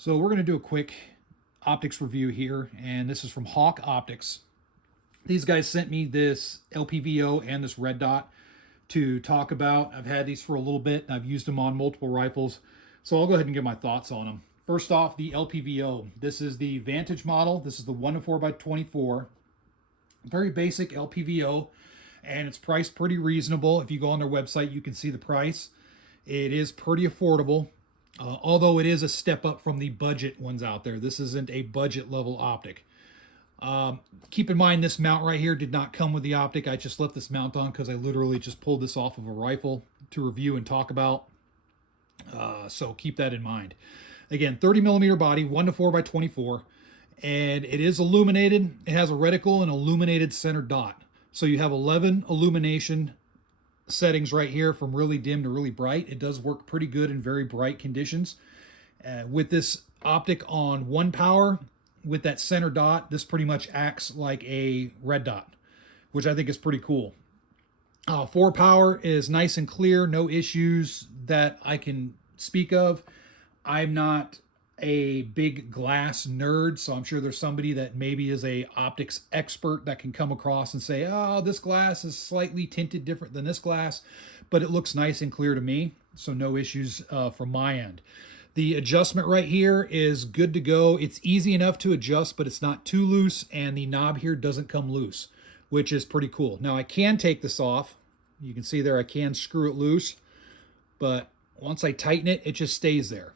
So we're going to do a quick optics review here, and this is from Hawke Optics. These guys sent me this LPVO and this red dot to talk about. I've had these for a little bit, and I've used them on multiple rifles, so I'll go ahead and give my thoughts on them. First off, the LPVO. This is the Vantage model. This is the 1-4x24. Very basic LPVO, and it's priced pretty reasonable. If you go on their website, you can see the price. It is pretty affordable. Although it is a step up from the budget ones out there. This isn't a budget level optic. Keep in mind, this mount right here did not come with the optic. I just left this mount on because I literally just pulled this off of a rifle to review and talk about. So keep that in mind. Again, 30 millimeter body, 1-4x24, and it is illuminated. It has a reticle and illuminated center dot. So you have 11 illumination settings right here, from really dim to really bright. It does work pretty good in very bright conditions. With this optic on 1 power, with that center dot, this pretty much acts like a red dot, which I think is pretty cool. 4 power is nice and clear, no issues that I can speak of. I'm not a big glass nerd, so I'm sure there's somebody that maybe is a optics expert that can come across and say, oh, this glass is slightly tinted different than this glass, but it looks nice and clear to me, so no issues from my end. The adjustment right here is good to go. It's easy enough to adjust, but it's not too loose, and the knob here doesn't come loose, which is pretty cool. Now I can take this off. You can see there I can screw it loose, but once I tighten it, it just stays there.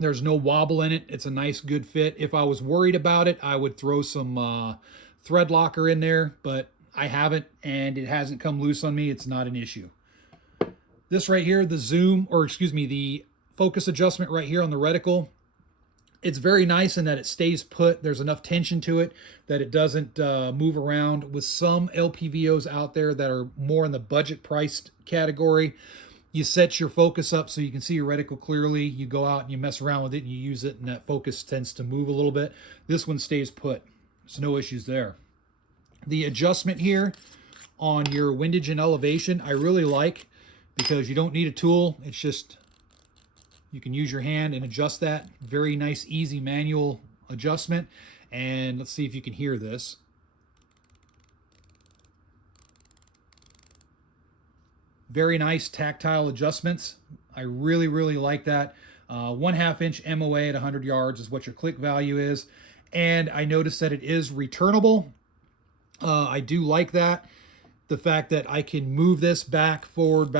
There's no wobble in it. It's a nice, good fit. If I was worried about it, I would throw some thread locker in there, but I haven't, and it hasn't come loose on me. It's not an issue. This right here, the focus adjustment right here on the reticle, it's very nice in that it stays put. There's enough tension to it that it doesn't move around. With some LPVOs out there that are more in the budget priced category, you set your focus up so you can see your reticle clearly. You go out and you mess around with it and you use it, and that focus tends to move a little bit. This one stays put. There's no issues there. The adjustment here on your windage and elevation, I really like, because you don't need a tool. It's just, you can use your hand and adjust that. Very nice, easy manual adjustment. And let's see if you can hear this. Very nice tactile adjustments. I really, really like that. 1/2 inch MOA at 100 yards is what your click value is. And I noticed that it is returnable. I do like that. The fact that I can move this back, forward,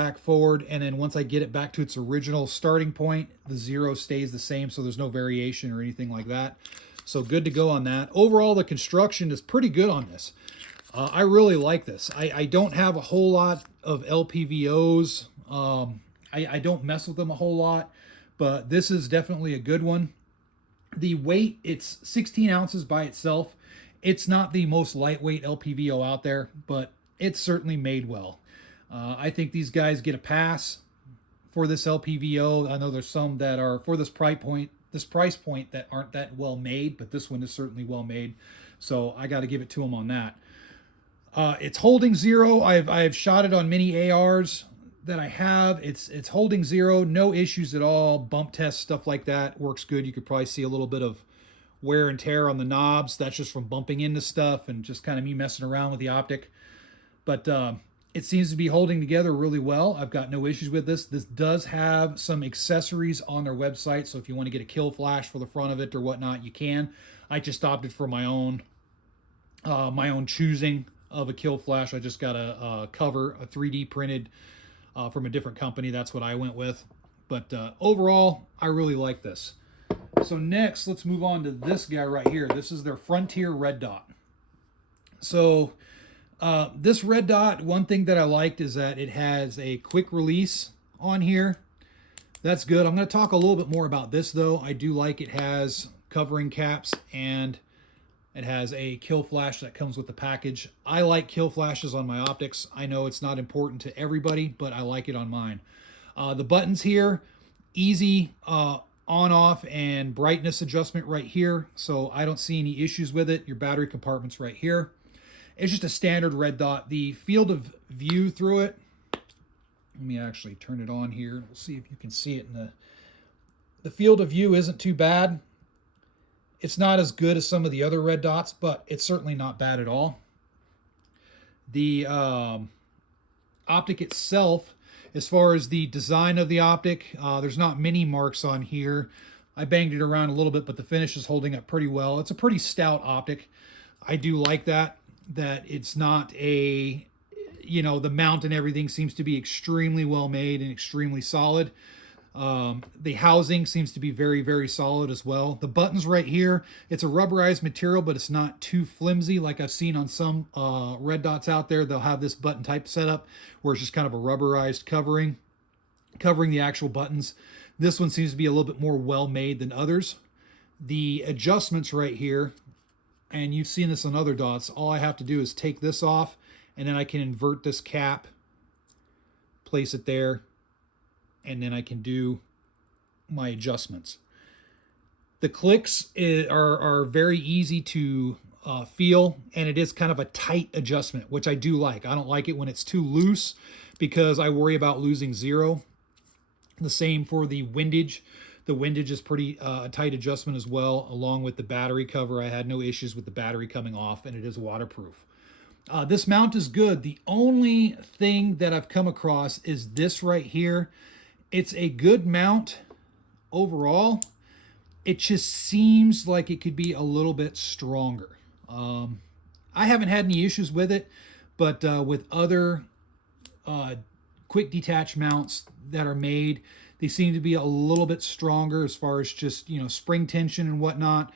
and then once I get it back to its original starting point, the 0 stays the same, so there's no variation or anything like that. So good to go on that. Overall, the construction is pretty good on this. I really like this. I don't have a whole lot of LPVOs. I don't mess with them a whole lot, but this is definitely a good one. The weight, it's 16 ounces by itself. It's not the most lightweight LPVO out there, but it's certainly made well. I think these guys get a pass for this LPVO. I know there's some that are for this price point that aren't that well made, but this one is certainly well made. So I got to give it to them on that. It's holding 0. I've shot it on many ARs that I have. It's holding 0, no issues at all. Bump test, stuff like that works good. You could probably see a little bit of wear and tear on the knobs. That's just from bumping into stuff and just kind of me messing around with the optic. But it seems to be holding together really well. I've got no issues with this. This does have some accessories on their website, so if you want to get a kill flash for the front of it or whatnot, you can. I just opted for my own choosing of a kill flash. I just got a cover, a 3D printed from a different company. That's what I went with. But overall, I really like this. So next, let's move on to this guy right here. This is their Frontier Red Dot. So this red dot, one thing that I liked is that it has a quick release on here. That's good. I'm going to talk a little bit more about this though. I do like it has covering caps, and it has a kill flash that comes with the package. I like kill flashes on my optics. I know it's not important to everybody, but I like it on mine. The buttons here, easy on-off and brightness adjustment right here, so I don't see any issues with it. Your battery compartment's right here. It's just a standard red dot. The field of view through it, let me actually turn it on here. We'll see if you can see it in the The field of view isn't too bad. It's not as good as some of the other red dots, but it's certainly not bad at all. The optic itself, as far as the design of the optic, there's not many marks on here. I banged it around a little bit, but the finish is holding up pretty well. It's a pretty stout optic. I do like that it's not a, you know, the mount and everything seems to be extremely well made and extremely solid. The housing seems to be very, very solid as well. The buttons right here, it's a rubberized material, but it's not too flimsy like I've seen on some red dots out there. They'll have this button type setup where it's just kind of a rubberized covering the actual buttons. This one seems to be a little bit more well made than others. The adjustments right here, and you've seen this on other dots, all I have to do is take this off, and then I can invert this cap, place it there, and then I can do my adjustments. The clicks are very easy to feel, and it is kind of a tight adjustment, which I do like. I don't like it when it's too loose because I worry about losing zero. The same for the windage. The windage is pretty tight adjustment as well, along with the battery cover. I had no issues with the battery coming off, and it is waterproof. This mount is good. The only thing that I've come across is this right here. It's a good mount overall. It just seems like it could be a little bit stronger. I haven't had any issues with it, but with other quick detach mounts that are made, they seem to be a little bit stronger as far as just, you know, spring tension and whatnot.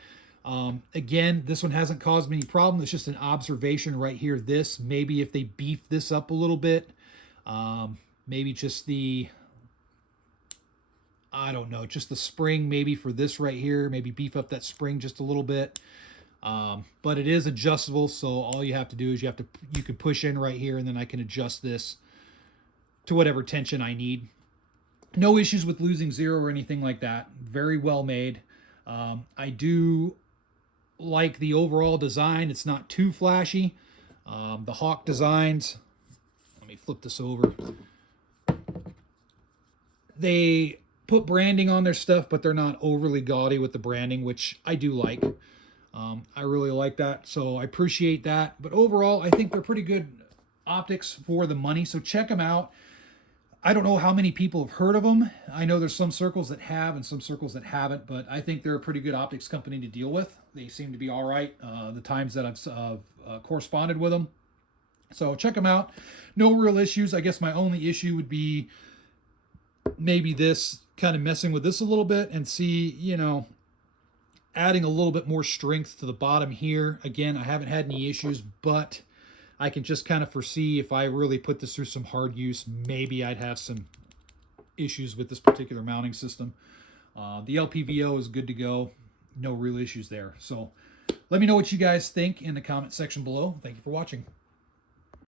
Again, this one hasn't caused me any problem. It's just an observation right here. This, maybe if they beef this up a little bit, maybe just the, I don't know, just the spring maybe for this right here, maybe beef up that spring just a little bit. But it is adjustable, so all you have to do is you can push in right here, and then I can adjust this to whatever tension I need. No issues with losing zero or anything like that. Very well made. I do like the overall design. It's not too flashy. The Hawke designs, let me flip this over. They put branding on their stuff, but they're not overly gaudy with the branding, which I do like. I really like that, so I appreciate that. But overall, I think they're pretty good optics for the money, so check them out. I don't know how many people have heard of them. I know there's some circles that have and some circles that haven't, but I think they're a pretty good optics company to deal with. They seem to be all right the times that I've corresponded with them. So check them out. No real issues. I guess my only issue would be maybe this, kind of messing with this a little bit and see, you know, adding a little bit more strength to the bottom here. Again, I haven't had any issues, but I can just kind of foresee if I really put this through some hard use, maybe I'd have some issues with this particular mounting system. The LPVO is good to go. No real issues there. So let me know what you guys think in the comment section below. Thank you for watching.